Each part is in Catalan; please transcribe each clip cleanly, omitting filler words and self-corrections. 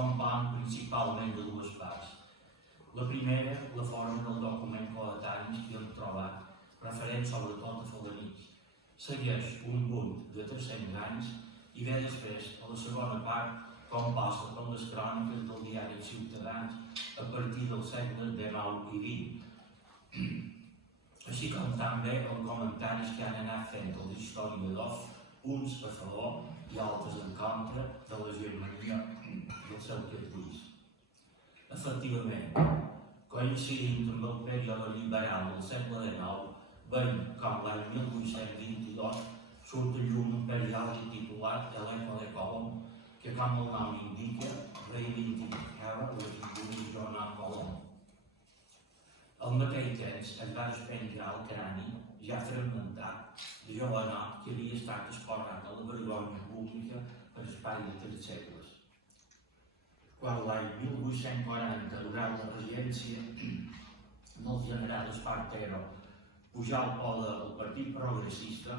compon principalment de dues parts. La primera, la forma del document coetanis que hem trobat, referent sobretot a Felanitx. Segueix un punt de 300 anys i ve després, a la segona part, composta per les cròniques del diari Ciutadans a partir del segle XIX i XX, així com també els comentaris que han anat fent els historiadors, uns a favor i altres en contra de la germania del seu catolicisme. Efectivament, coincidint amb el període liberal del segle XIX, veiem com l'any 1822 surt a llum un periòdic titulat El Eco de Colom, que, com el nom indica, reivindicava les idees de Joan Colom. Al mateix temps es va desprendre el crani, ja fragmentat, de Joanot, que havia estat exposat a la vergonya pública per espai de 3 segles. Quan l'any 1840, durant la regència del general Espartero, pujà al poder del Partit Progressista,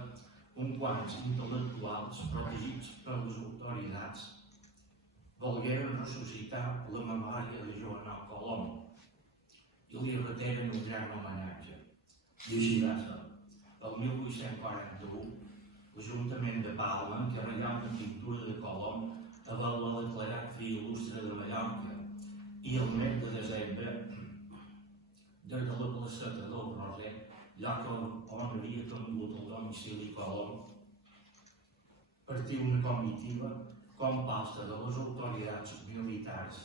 uns quants intel·lectuals protegits per les autoritats volgueren ressuscitar la memòria de Joan Colom i li reteren un gran homenatge. I així va ser. El 1841, l'Ajuntament de Palma encarregà una pintura de Colom havent-la declarat Fill Il·lustre de Mallorca, i el mes de desembre, des de la placeta del Roser, lloc on havia tingut el domicili Colom, partí una comitiva composta de les autoritats militars,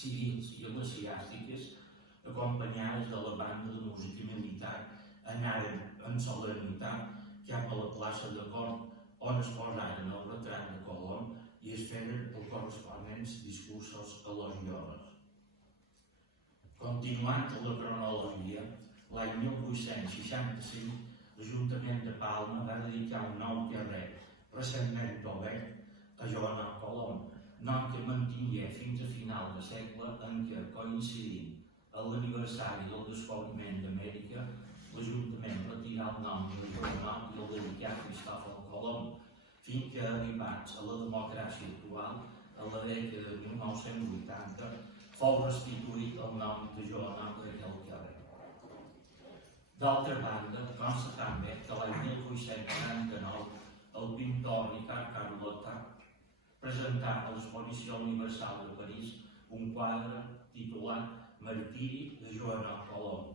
civils i eclesiàstiques, acompanyades de la banda de música militar, anaren en solemnitat cap a la plaça de Cort, on es posaren el retrat de Colom i es feren els corresponents discursos elogiadors. Continuant la cronologia, l'any 1865, l'Ajuntament de Palma va dedicar un nou carrer recentment obert a Joan Colom, nom que mantingué fins a final de segle en què, coincidint en l'aniversari del descobriment d'Amèrica, l'Ajuntament retirà el nom de Joan i el dedicà a Cristòfol Colom, fins que, arribats a la democràcia actual, a la dècada de 1980, fou restituït el nom de Joan d'aquell carrer. D'altra banda, consta també que l'any 1849 el pintor Ricard Carlota presentà a l'Exposició Universal de París un quadre titulat Martiri de Joan Colom.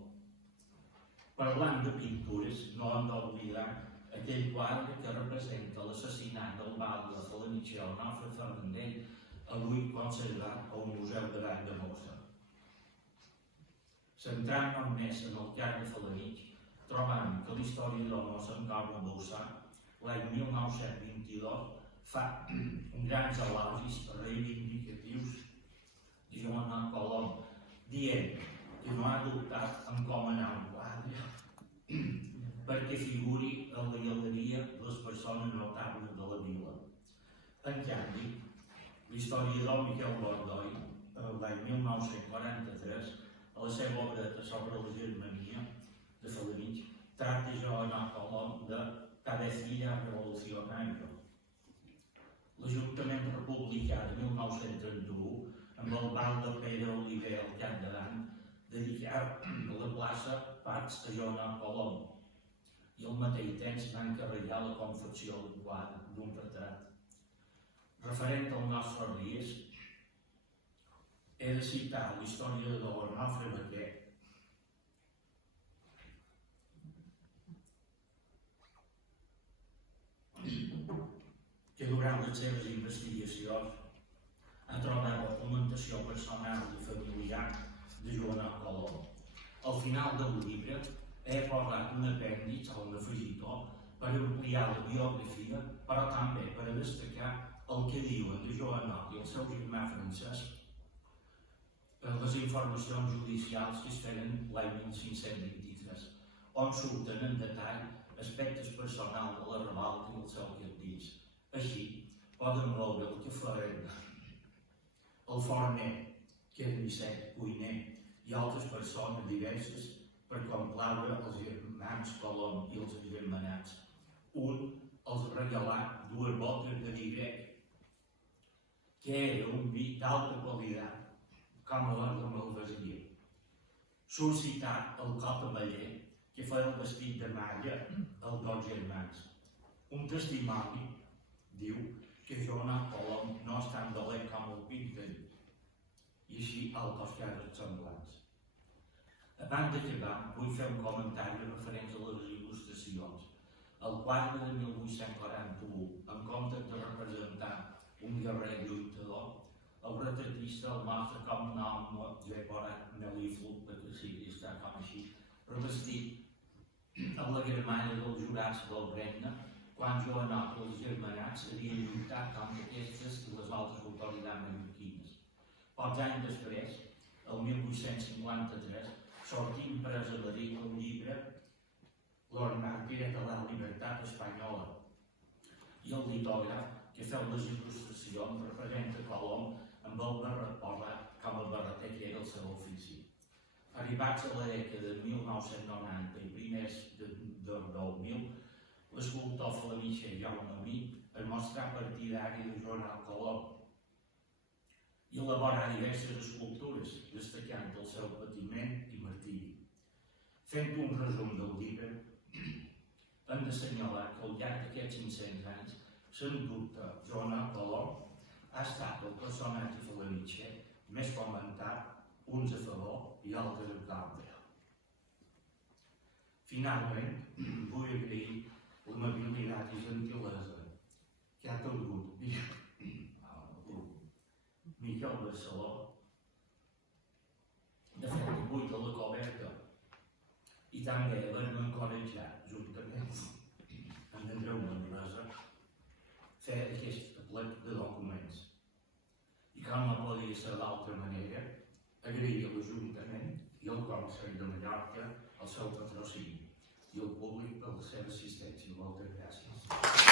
Parlant de pintures, no hem d'oblidar aquell quadre que representa l'assassinat del batlle felanitxer Onofre Ferrandell, avui conservat al Museu de l'Art de Bossa. Centrant-nos més en el cas de Felanitx, trobam que l'historiador mossèn Carme Bossà, l'any 1922, fa grans elogis reivindicatius de Joan Colom, dient que no ha dubtat en encomanar un quadre perquè figuri en la galeria de les persones notables de la vila. En canvi, l'historiador Miquel Bordoi, l'any 1943, a la seva obreta sobre la germania de Felanitx, tracta Joan Colom de cabecilla revolucionario. L'Ajuntament republicà de 1931, amb el val de Pere Oliver al capdavant, dedicà la plaça Pats a Joan Colom i al mateix temps va encarregar la confecció d'un quadre, d'un retrat. Referent als nostres dies, he de citar l'historiador Onofre Baquer, que durant les seves investigacions ha trobat documentació personal i familiar de Joan Colom. Al final del llibre he posat un apèndix o un afegitó per ampliar la biografia, però també per a destacar el que diuen de Joan i el seu germà Francesc les informacions judicials que es feren l'any 1523, on surten en detall aspectes personals de la revolta i el seu capdís. Així, poden veure el que feien el forner, carnisser, cuiner i altres persones diverses per complaure els germans Colom i els germanats. Un els regalà 2 botes de vi grec, que era un vi d'alta qualitat, com a la malvasia. Suscitar el cop ameller que feia el vestit de malla els dos germans. Un testimoni diu que Joan Colom no és tan dolent com el pinten, i així altres casos semblants. Abans d'acabar, vull fer un comentari referent a les il·lustracions. El quadre de 1841, en comptes de representar un guerrer lluitador, el retratista el mostra com un home decorat melíflug, perquè sí, està com així, revestit amb la gramalla dels jurats del regne, quan Joanot i els germanats havien lluitat contra aquestes i les altres autoritats mallorquines. Pocs anys després, el 1853, sortí imprès a Madrid el llibre Los mártires de la libertad espanyola, i el litògraf que feu les il·lustracions representa Colom amb el barret posat com el barreter que era el seu ofici. Arribats a la dècada de 1990 i primers del 2000, l'escultor flamenc Jaume Amí es mostrà partidari de Joan Colom i elaborà diverses escultures, destacant el seu patiment i martiri. Fent un resum del llibre, hem d'assenyalar que al llarg d'aquests 500 anys, sens dubte, Joan Colom ha estat el personatge flamenc més comentat, uns a favor i altres en contra. Finalment, vull agrair l'amabilitat i gentilesa que ha tingut Miquel Barceló de fer el buit de la coberta i també haver-me encoratjat, juntament amb Andreu Manresa, fer aquest plec de documents. I com no podia ser d'altra manera, agrair a l'Ajuntament i al Consell de Mallorca el seu patrocini i al públic per la seva assistència. Moltes gràcies.